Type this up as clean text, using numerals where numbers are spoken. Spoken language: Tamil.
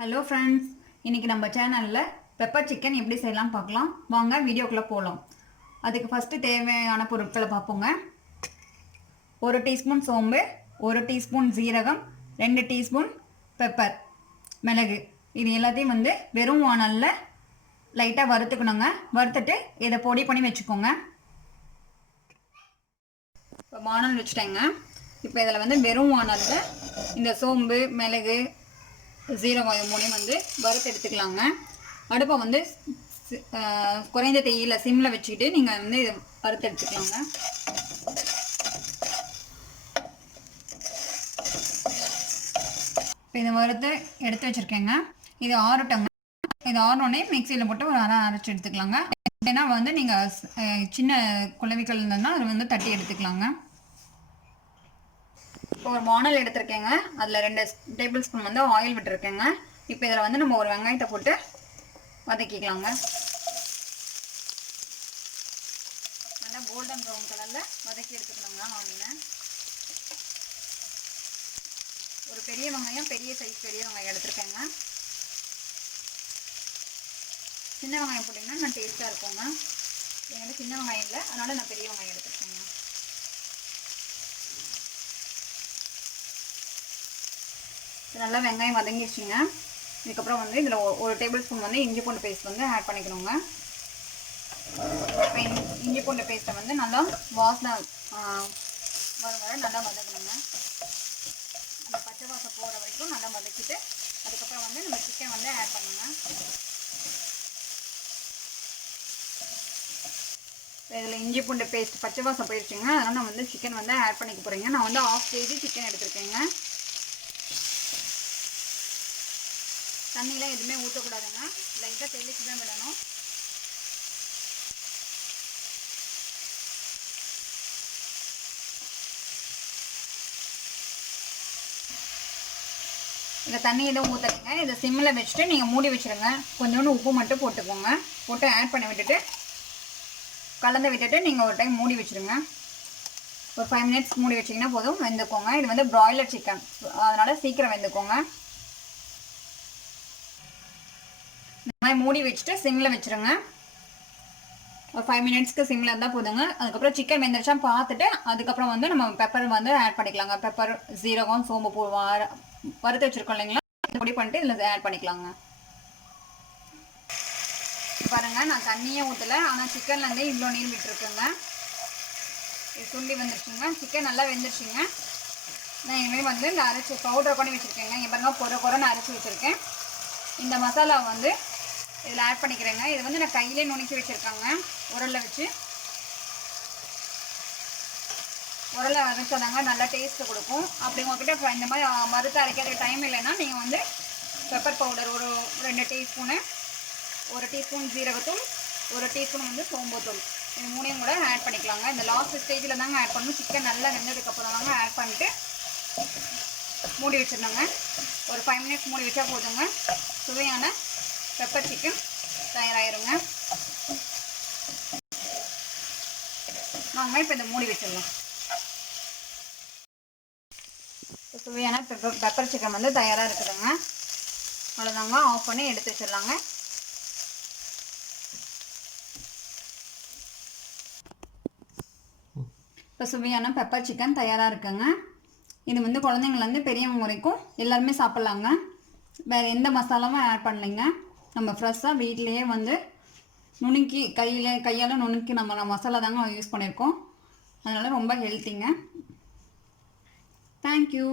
ஹலோ ஃப்ரெண்ட்ஸ், இன்றைக்கி நம்ம சேனலில் பெப்பர் சிக்கன் எப்படி செய்யலாம் பார்க்கலாம். வாங்க வீடியோக்குள்ளே போகலாம். அதுக்கு ஃபஸ்ட்டு தேவையான பொருட்களை பார்ப்போங்க. 1 டீஸ்பூன் சோம்பு, 1 டீஸ்பூன் ஜீரகம், 2 டீஸ்பூன் பெப்பர் மிளகு. இது எல்லாத்தையும் வெறும் வானலில் லைட்டாக வறுத்துக்கணுங்க. வறுத்துட்டு இதை பொடி பண்ணி வச்சுக்கோங்க. இப்போ வானல் வச்சுட்டேங்க. இப்போ இதில் வெறும் வானலில் இந்த சோம்பு, மிளகு, ஜீரகம் மூணையும் வறுத்து எடுத்துக்கலாங்க. அடுப்பை குறைந்த தீயில சிம்மில் வச்சுக்கிட்டு நீங்கள் இதை வறுத்து எடுத்துக்கலாங்க. இப்போ இதை வறுத்து எடுத்து வச்சுருக்கேங்க. இது ஆறட்டங்க. இது ஆறினோடனே மிக்சியில் போட்டு ஒரு அரைச்சி எடுத்துக்கலாங்க. ஏன்னா நீங்கள் சின்ன குழவிகள் இருந்ததுன்னா அது தட்டி எடுத்துக்கலாங்க. இப்போ ஒரு வானல் எடுத்துருக்கேங்க. அதில் 2 டேபிள் ஸ்பூன் ஆயில் விட்டுருக்கேங்க. இப்போ இதில் நம்ம ஒரு வெங்காயத்தை போட்டு வதக்கிக்கலாங்க. நல்லா கோல்டன் ப்ரௌன் கலரில் வதக்கி எடுத்துக்கணுங்க. ஆனியனை ஒரு பெரிய வெங்காயம், பெரிய சைஸ் பெரிய வெங்காயம் எடுத்துருக்கேங்க. சின்ன வெங்காயம் போட்டிங்கன்னா நான் டேஸ்ட்டாக இருக்குங்க. என்கிட்ட சின்ன வெங்காயம் இல்லை, அதனால் நான் பெரிய வெங்காயம் எடுத்துருக்கேங்க. நல்லா வெங்காயம் வதங்கிடுச்சுங்க. இதுக்கப்புறம் இதில் 1 டேபிள் ஸ்பூன் இஞ்சி பூண்டு பேஸ்ட் ஆட் பண்ணிக்கணுங்க. இப்போ இஞ்சி பூண்டு பேஸ்ட்டை நல்லா வாசனை வர நல்லா வதக்கணுங்க. அந்த பச்சை வாசம் போகிற வரைக்கும் நல்லா வதக்கிட்டு அதுக்கப்புறம் நம்ம சிக்கன் ஆட் பண்ணுங்க. இதில் இஞ்சி பூண்டு பேஸ்ட் பச்சை வாசம் போயிடுச்சுங்க. அதனால் நான் சிக்கன் ஆட் பண்ணிக்க போகிறேங்க. நான் 1/2 kg சிக்கன் எடுத்துருக்கேங்க. தண்ணியெலாம் எதுவுமே ஊற்றக்கூடாதுங்க. லைட்டாக தெளிச்சு தான் விடணும். இதில் தண்ணி எதுவும் ஊற்றலைங்க. இதை சிம்மில் வச்சுட்டு நீங்கள் மூடி வச்சுருங்க. கொஞ்சோண்டு உப்பு மட்டும் போட்டுக்கோங்க. போட்டு ஆட் பண்ணி விட்டுட்டு கலந்து விட்டுட்டு நீங்கள் ஒரு டைம் மூடி வச்சுருங்க. ஒரு 5 மினிட்ஸ் மூடி வச்சிங்கன்னா போதும், வெந்துக்கோங்க. இது ப்ராய்லர் சிக்கன், அதனால் சீக்கிரம் வெந்துக்கோங்க. இந்த மாதிரி மூடி வச்சுட்டு சிம்மில் வச்சுருங்க. ஒரு 5 மினிட்ஸ்க்கு சிம்மில் இருந்தால் போதுங்க. அதுக்கப்புறம் சிக்கன் வெந்துருச்சா பார்த்துட்டு அதுக்கப்புறம் நம்ம பெப்பர் ஆட் பண்ணிக்கலாங்க. பெப்பர், ஜீரகம், சோம்பு வறுத்து வச்சுருக்கோம் இல்லைங்களா, பொடி பண்ணிட்டு இதில் ஆட் பண்ணிக்கலாங்க. பாருங்கள், நான் தண்ணியே ஊற்றலை, ஆனால் சிக்கன்லேருந்தே இவ்வளோ நீர் விட்டுருக்குங்க. இது சுண்டி வந்துருச்சுங்க. சிக்கன் நல்லா வெந்துருச்சுங்க. நான் இனிமேல் இந்த அரைச்சி பவுடரை பண்ணி வச்சுருக்கேங்க. இங்கே பாருங்கள், குறைன்னு அரைச்சி வச்சுருக்கேன். இந்த மசாலா இதில் ஆட் பண்ணிக்கிறேங்க. இது நான் கையிலே நுணுக்கி வச்சுருக்கேங்க. உரலில் வச்சு உரலை அரைச்சாதாங்க நல்லா டேஸ்ட்டு கொடுக்கும். அப்படி உங்கள்கிட்ட இந்த மாதிரி மறுத்து அரைக்கிற டைம் இல்லைன்னா நீங்கள் பெப்பர் பவுடர் ஒரு 2 டீஸ்பூனு, 1 டீஸ்பூன் ஜீரகத்தூள், 1 டீஸ்பூன் சோம்புத்தூள், இது 3ஐயும் கூட ஆட் பண்ணிக்கலாங்க. இந்த லாஸ்ட் ஸ்டேஜில் தாங்க ஆட் பண்ணணும். சிக்கன் நல்லா வெந்ததுக்கப்புறம் தாங்க ஆட் பண்ணிட்டு மூடி வச்சிடணுங்க. ஒரு 5 மினிட்ஸ் மூடி வச்சா போதுங்க. சுவையான பெப்பர் சிக்கன் தயாராகிருங்க. வாங்க இப்போ இந்த மூடி வச்சிடலாம். இப்போ சுவையான பெப்பர் சிக்கன் தயாராக இருக்குதுங்க. அவ்வளோதாங்க, ஆஃப் பண்ணி எடுத்து வச்சிடலாங்க. இப்போ சுவையான பெப்பர் சிக்கன் தயாராக இருக்குங்க. இது குழந்தைங்கள்லேருந்து பெரியவங்க வரைக்கும் எல்லாருமே சாப்பிட்லாங்க. வேறு எந்த மசாலாவும் ஆட் பண்ணலைங்க. நம்ம ஃப்ரெஷ்ஷாக வீட்லேயே நுணுக்கி கையால் நுணுக்கி நம்ம மசாலா தாங்க யூஸ் பண்ணியிருக்கோம். அதனால் ரொம்ப ஹெல்த்திங்க. தேங்க்யூ.